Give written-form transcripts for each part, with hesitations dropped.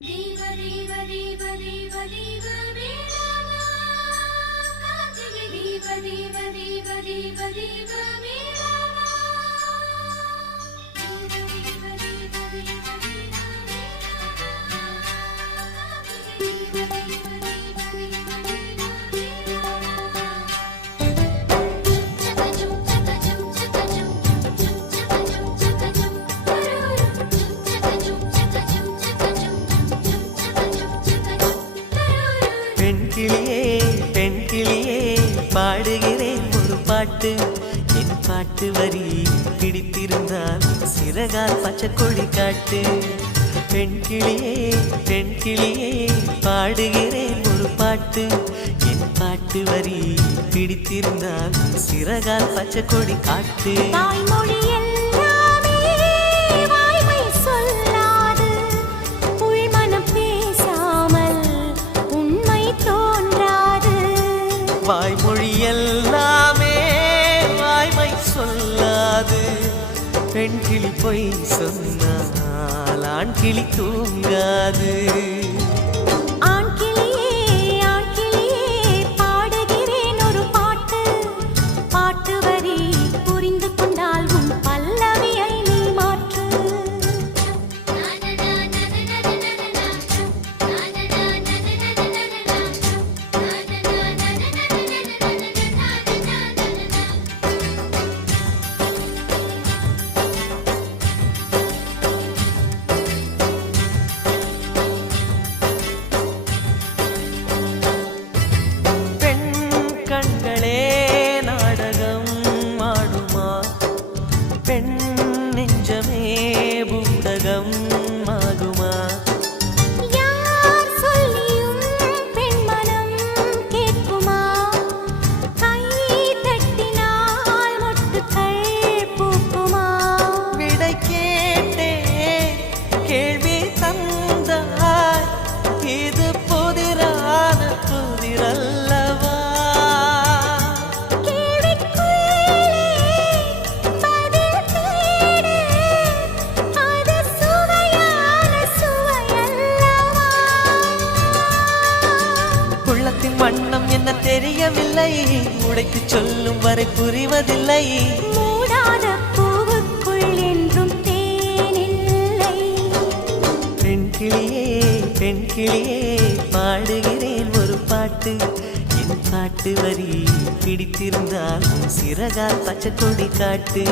दीव दीव दीव दीव दीव मेरा कार्तिक दीव दीव दीव दीव दीव मेरा दीव दीव दीव दीव பாடுகிறேன் ஒரு பாட்டு என் பாட்டு வரி பிடித்திருந்தால் சிறகால் பச்சை கொடி காட்டு பெண் கிளியே பாடுகிறேன் ஒரு பாட்டு என் பாட்டு வரி பிடித்திருந்தால் சிறகால் பச்சை கொடி காட்டு வாய்மொழி எல்லாமே வாய்மை சொல்லாது பெண் கிளி பொய் சொன்னால் ஆண் கிளி தூங்காது பாடுகிறேன் ஒரு பாட்டு பாட்டு வரி புரிந்து கொண்டால் உன் பல்லவியை நீ மாற்று கண்களே நாடகம் ஆடுமா பெண் நெஞ்சமே பூடகம் ஆகுமா யார் சொல்லியும் பெண் மனம் கேட்குமா கை தட்டினால் மொட்டுக்கள் பூக்குமா விடை கேட்டே கேள்வி தந்தாய் இது புதிரான புதிரல்லவா வண்ணம் என்ன தெரியவில்லை உடைத்து சொல்லும் வரை புரிவதில்லை மூடாத பூவுக்குள் என்றும் தேனில்லை பெண் கிளியே பாடுகிறேன் ஒரு பாட்டு என் பாட்டு வரி பிடித்திருந்தால் சிறகால் பச்சை கொடி காட்டு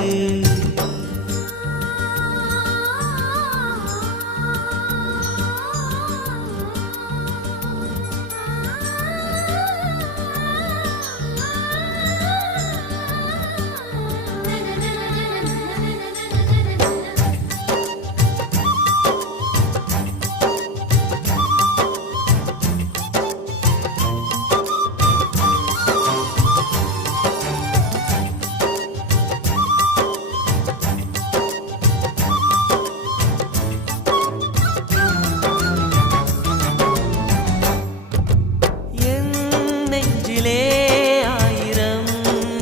ஆயிரம்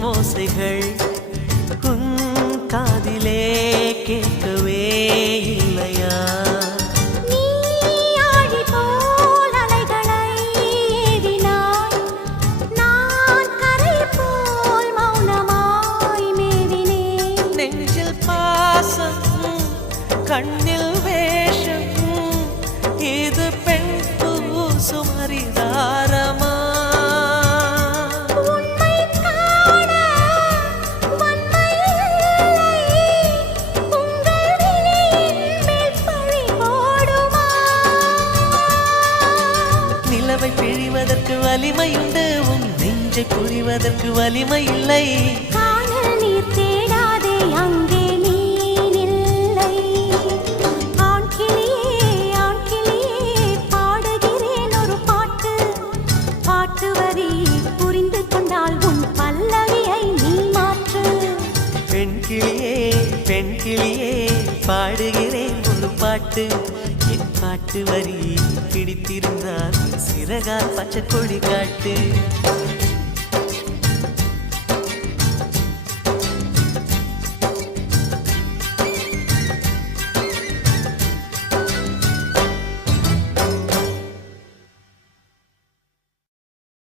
ஓசைகள் உன் காதிலே கேட்கவே இல்லையா நீ ஆழி போல் அலைகளை ஏவினாய் நான் கரை போல் மௌனமாய் மேவினேன் நெஞ்சில் பாசம் கண்ணில் வேஷம் இது பெண் சுமரிதாரமா நிலவை பிழிவதற்கு வலிமையுண்டு உன் நெஞ்சை புரிவதற்கு வலிமை இல்லை காணல் நீர் தேடாதே அங்கே நீர் இல்லை ஆண் கிளியே பாடுகிறேன் ஒரு பாட்டு பாட்டு வரி புரிந்து கொண்டால் உன் பல்லவியை நீ மாற்று பெண் கிளியே பாடுகிறேன் ஒரு பாட்டு என் பாட்டு வரி பிடித்திருந்தால் சிறகால் பச்சை கொடி காட்டு